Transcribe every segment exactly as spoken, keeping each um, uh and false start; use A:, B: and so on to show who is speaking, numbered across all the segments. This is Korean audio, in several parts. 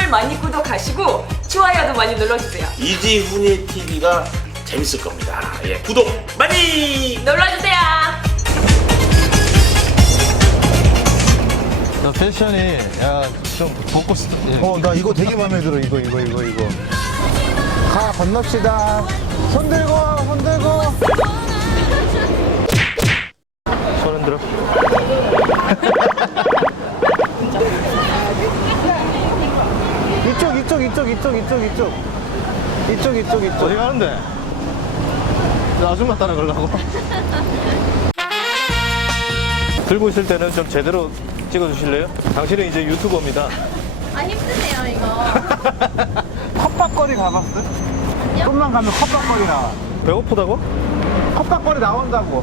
A: 댓글 많이 구독하시고 좋아요도 많이 눌러주세요.
B: 이지훈이 티비가 재밌을 겁니다. 예, 구독 많이
A: 눌러주세요.
C: 너 패션이 야좀 벗고 싶.
D: 어, 나 이거 되게 마음에 들어. 이거, 이거, 이거, 이거. 가, 건넙시다. 손 들고, 손 들고.
C: 손 흔들어.
D: 이쪽, 이쪽, 이쪽, 이쪽, 이쪽, 이쪽. 이쪽, 이쪽, 이쪽.
C: 어디 가는데? 나 아줌마 따라가려고. 들고 있을 때는 좀 제대로 찍어주실래요? 당신은 이제 유튜버입니다.
E: 아 힘드네요 이거.
D: 컵밥거리 가봤어? 좀만 가면 컵밥거리 나와.
C: 배고프다고?
D: 컵밥거리 나온다고.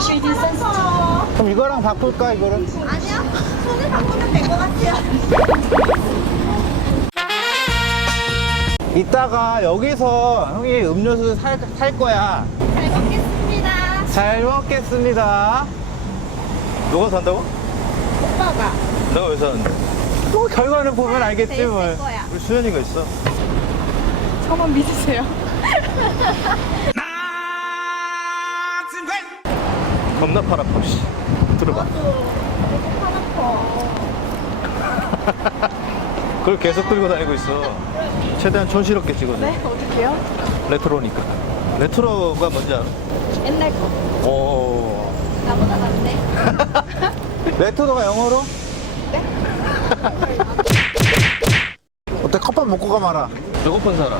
D: 그럼 이거랑 바꿀까, 이거를?
E: 아니요. 손을 바꾸면 될 것 같아요.
D: 이따가 여기서 형이 음료수 살, 살 거야.
E: 잘 먹겠습니다.
D: 잘 먹겠습니다.
C: 누가 산다고?
E: 오빠가
C: 내가 왜 사는데?
D: 또 결과는 보면 알겠지,
E: 제일
D: 뭘.
E: 쓸 거야.
C: 우리 수현이가 있어.
E: 저만 믿으세요.
C: 겁나 팔 아파. 씨. 들어봐. 그걸 계속 들고 다니고 있어. 최대한 촌스럽게 찍어줘.
E: 네 어떻게요?
C: 레트로니까. 레트로가 뭔지 알아?
E: 옛날 거.
C: 오.
E: 나보다 낫네.
D: 레트로가 영어로? 네? 어때, 컵밥 먹고 가 마라.
C: 배고픈 사람.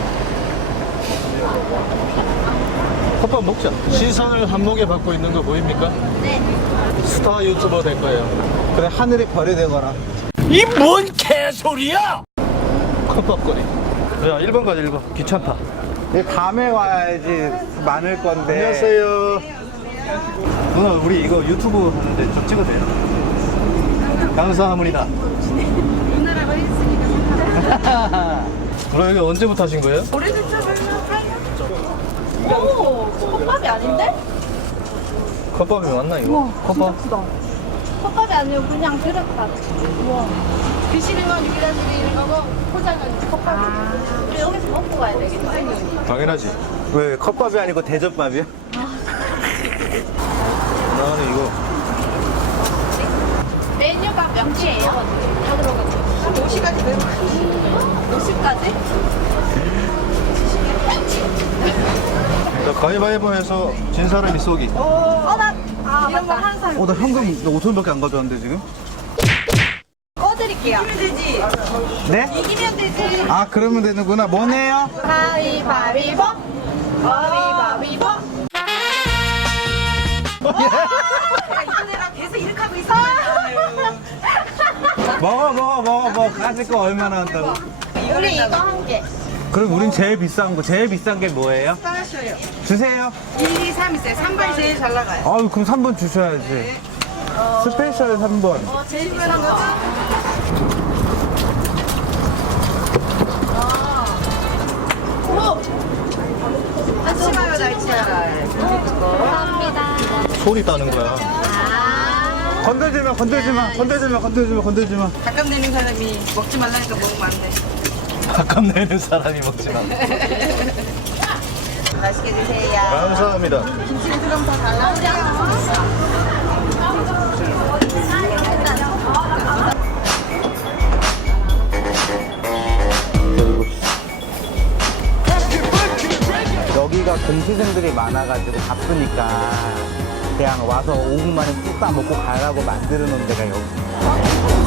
C: 컵밥 먹자. 시선을 한몫에 받고 있는 거 보입니까?
E: 네.
C: 스타 유튜버 될 거예요.
D: 그래, 하늘이 별이 되거라.
B: 이 뭔 개소리야?
C: 컵밥거리. 야, 일 번 가자, 일 번. 귀찮다.
D: 이 밤에 와야지 많을 건데.
C: 안녕하세요. 누나, 우리 이거 유튜브 하는데 좀 찍어도 돼요? 감사합니다.
E: 누나라고 했으니까.
C: 누나, 여기 언제부터 하신 거예요?
E: 오래됐죠? 오, 컵밥이 아닌데?
C: 컵밥이 맞나, 이거? 컵밥?
E: 컵밥이 아니고 그냥 그릇밥. 우와. 드시는 건 유일한 드리는 거고 포장은 컵밥이고. 우리 여기서 먹고 가야 되겠다.
C: 당연하지.
D: 왜, 컵밥이 아니고 대접밥이야?
C: 나는 이거.
E: 메뉴가 몇 개예요? 다 들어가고. 한 오십 가지 들어가고. 오십 가지?
C: 나 가위바위보 해서 진 사람이 쏘기.
E: 어, 나 아, 이런 거 하는 사람
D: 어, 나 현금 나 오천 원밖에 안 가져왔는데, 지금?
E: 꺼드릴게요. 이기면 되지.
D: 네?
E: 이기면 되지.
D: 아, 그러면 되는구나. 뭐네요?
E: 가위바위보. 가위바위보. 이번에랑 계속 이렇게 하고 있어.
D: 먹어, 먹어, 먹어, 먹어. 까짓 거 얼마나 한다고?
E: 우리 이거 한 개.
D: 그럼 우린 제일 비싼 거, 제일 비싼 게 뭐예요?
F: 하셔요.
D: 주세요.
F: 일, 이, 삼 있어요. 삼 번 제일 잘 나가요.
D: 아유, 그럼 삼 번 주셔야지. 스페셜 삼 번.
E: 어, 제일 비싼 거. 오!
F: 같이 가요, 날치알.
E: 감사합니다.
C: 소리 따는 거야.
E: 아.
D: 건들지 마, 건들지 마, 건들지 마, 건들지 마, 건들지 마.
F: 가끔 내는 사람이 먹지 말라니까 먹으면 안 돼.
C: 가끔 내는 사람이 먹지 마.
F: 맛있게 드세요.
C: 감사합니다.
F: 김치는 그럼 더 달라요.
D: 여기가 공시생들이 많아가지고 바쁘니까 그냥 와서 오 분 만에 뚝 다 먹고 가라고 만들어 놓은 데가 여기.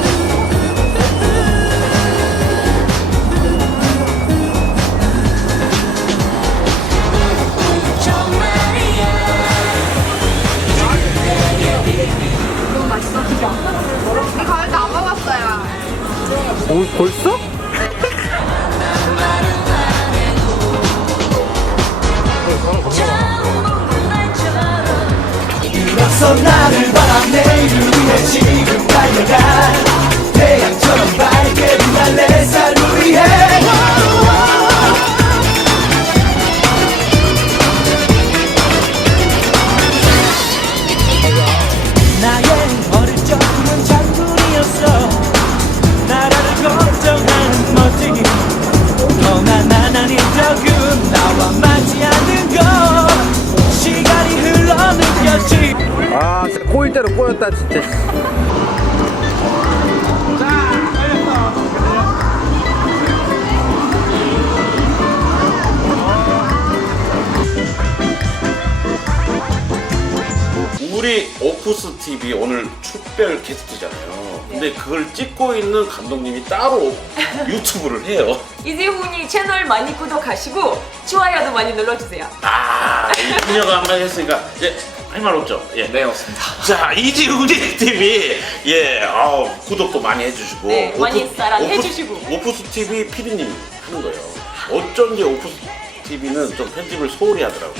F: 우리 가을 다 먹었어요.
D: 오, 벌써?
G: 그래서 나를 바라 내일을 위해 지금 달려가 태양처럼 밝게 빛날 내 삶을 위해 나의 어릴 적 꿈은 장군이었어 나라를 걱정하는
D: 꼬일 대로 꼬였다 진짜.
B: 우리 오프스 티비 오늘 특별 게스트잖아요. 근데 그걸 찍고 있는 감독님이 따로 유튜브를 해요.
A: 이지훈이 채널 많이 구독하시고 좋아요도 많이 눌러주세요.
B: 아, 이 그녀가 한마디 했으니까 예, 할 말 없죠? 예.
C: 네, 없습니다.
B: 자, 이지훈이 티비 예, 아우, 구독도 많이 해주시고
A: 네, 많이
B: 오프-
A: 사랑해주시고.
B: 오프, 오프스 티비 피디님 하는 거예요. 어쩐지 오프스 티비는 좀 편집을 소홀히 하더라고.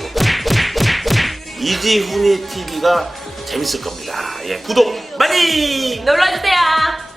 B: 이지훈이 티비가 재밌을 겁니다. 예, 구독 많이
A: 눌러주세요.